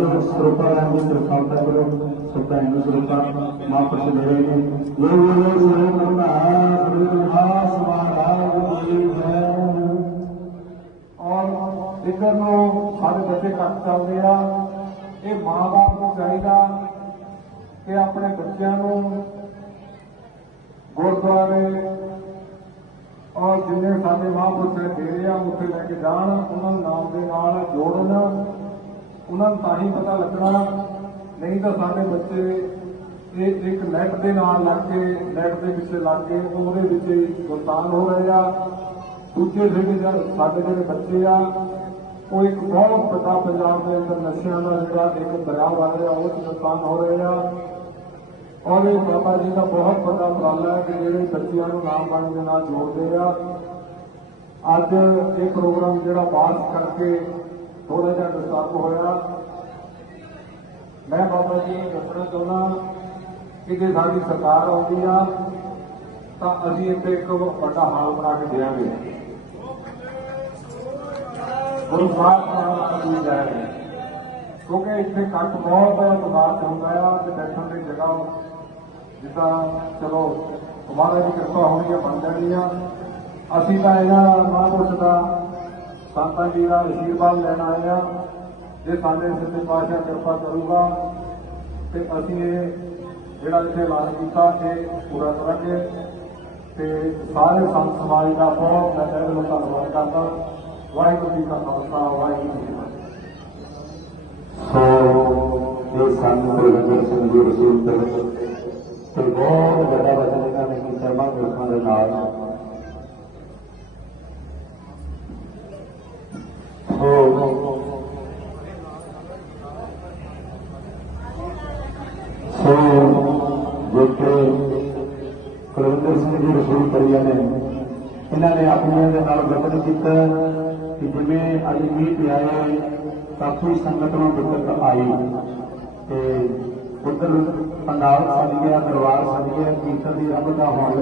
నాలుగు స్వరూపాలను స్వరూపాలు స్వతాన్ని స్వరూప మా పరిశుద్ధుడైన ਔਰ ਇਧਰ ਨੂੰ ਸਾਡੇ ਬੱਚੇ ਕੱਟ ਚੱਲਦੇ ਆ। ਇਹ ਮਾਪੇ ਨੂੰ ਚਾਹੀਦਾ ਕਿ ਆਪਣੇ ਬੱਚਿਆਂ ਨੂੰ ਗੁਰਦੁਆਰੇ ਔਰ ਜਿੰਨੇ ਸਾਡੇ ਮਹਾਂਪੁਰਖ ਨੇ ਡੇਰੇ ਆ, ਉੱਥੇ ਲੈ ਕੇ ਜਾਣ, ਉਹਨਾਂ ਨਾਮ ਦੇ ਨਾਲ ਜੋੜਨ। ਉਹਨਾਂ ਨੂੰ ਤਾਂ ਹੀ ਪਤਾ ਲੱਗਣਾ, ਨਹੀਂ ਤਾਂ ਸਾਡੇ ਬੱਚੇ ਇਹ ਇੱਕ ਨੈਟ ਦੇ ਨਾਲ ਲੱਗ ਕੇ ਨੈਟ ਦੇ ਪਿੱਛੇ ਲੱਗ ਕੇ, ਉਹਦੇ ਵਿੱਚ ਹੀ ਗੁਲਤਾਨ ਹੋ ਰਹੇ ਆ। ਦੂਜੇ ਜਿਹੜੇ ਸਾਡੇ ਜਿਹੜੇ ਬੱਚੇ ਆ, ਉਹ ਇੱਕ ਬਹੁਤ ਵੱਡਾ ਪੰਜਾਬ ਦੇ ਅੰਦਰ ਨਸ਼ਿਆਂ ਦਾ ਜਿਹੜਾ ਇੱਕ ਦਰਿਆ ਵਗ ਰਿਹਾ, ਉਹ 'ਚ ਗੁਲਤਾਨ ਹੋ ਰਹੇ ਆ। ਔਰ ਇਹ ਬਾਬਾ ਜੀ ਦਾ ਬਹੁਤ ਵੱਡਾ ਉਪਰਾਲਾ ਹੈ ਕਿ ਜਿਹੜੇ ਬੱਚਿਆਂ ਨੂੰ ਨਾਮ ਬਾਣੀ ਦੇ ਨਾਲ ਜੋੜਦੇ ਆ। ਅੱਜ ਇਹ ਪ੍ਰੋਗਰਾਮ ਜਿਹੜਾ ਪਾਸ ਕਰਕੇ ਥੋੜਾ ਜਿਹਾ ਡਿਸਟਰਬ ਹੋਇਆ। ਮੈਂ ਬਾਬਾ ਜੀ ਨੂੰ ਦੱਸਣਾ ਚਾਹੁੰਦਾ ਕਿ ਜੇ ਸਾਡੀ ਸਰਕਾਰ ਆਉਂਦੀ ਆ, ਤਾਂ ਅਸੀਂ ਇੱਥੇ ਇੱਕ ਵੱਡਾ ਹਾਲ ਬਣਾ ਕੇ ਦੇਵਾਂਗੇ। ਗੁਰੂ ਸਾਹਿਬ ਨੂੰ ਜਾ ਰਹੇ ਕਿਉਂਕਿ ਇੱਥੇ ਕੱਟ ਬਹੁਤ ਬਿਮਾਰ ਹੁੰਦਾ ਆ ਤੇ ਬੈਠਣ ਦੀ ਜਗ੍ਹਾ ਜਿੱਦਾਂ ਚਲੋ ਤੁਹਾਡਾ ਦੀ ਕਿਰਪਾ ਹੋਣੀ ਆ, ਬਣ ਜਾਣੀ ਆ। ਅਸੀਂ ਤਾਂ ਇਹਨਾਂ ਮਹਾਂਪੁਰਸ਼ ਦਾ ਸੰਤਾਂ ਜੀ ਦਾ ਅਸ਼ੀਰਵਾਦ ਲੈਣ ਆਏ ਆ ਜੇ ਸਾਡੇ ਸੱਚੇ ਪਾਤਸ਼ਾਹ ਕਿਰਪਾ ਕਰੂਗਾ ਤੇ ਅਸੀਂ ਇਹ ਜਿਹੜਾ ਇੱਥੇ ਐਲਾਨ ਕੀਤਾ ਇਹ ਪੂਰਾ ਕਰਾਂਗੇ ਤੇ ਸਾਰੇ ਸੰਤ ਸਮਾਜ ਦਾ ਬਹੁਤ ਮੈਂ ਤਹਿ ਦਿਲੋਂ ਧੰਨਵਾਦ ਕਰਦਾ ਵਾਹਿਗੁਰੂ ਜੀ ਕਾ ਖਾਲਸਾ ਵਾਹਿਗੁਰੂ ਜੀ ਕੀ ਫਤਿਹ ਸੋ ਇਹ ਸੰਤ ਗੁਰਵਿੰਦਰ ਸਿੰਘ ਜੀ ਰਸੂਲ ਤੇ ਤੇ ਬਹੁਤ ਵੱਡਾ ਵਚਨ ਇਹਨਾਂ ਨੇ ਕੀਤਾ ਮਹਾਂਪੁਰਖਾਂ ਦੇ ਨਾਲ ਜੀ ਰਸੂਲ ਇਹਨਾਂ ਨੇ ਆਪਣੀਆਂ ਦੇ ਨਾਲ ਵਚਨ ਕੀਤਾ ਕਿ ਜਿਵੇਂ ਅੱਜ ਮੀਂਹ ਪਿਆਏ ਕਾਫੀ ਸੰਗਤ ਨੂੰ ਦਿੱਕਤ ਆਈ ਤੇ ਉਧਰ ਪੰਡਾਲ ਸਜ ਗਿਆ, ਦਰਬਾਰ ਸਜ ਗਿਆ, ਕੀਰਤਨ ਦੀ ਰੱਬ ਦਾ ਹੋਣ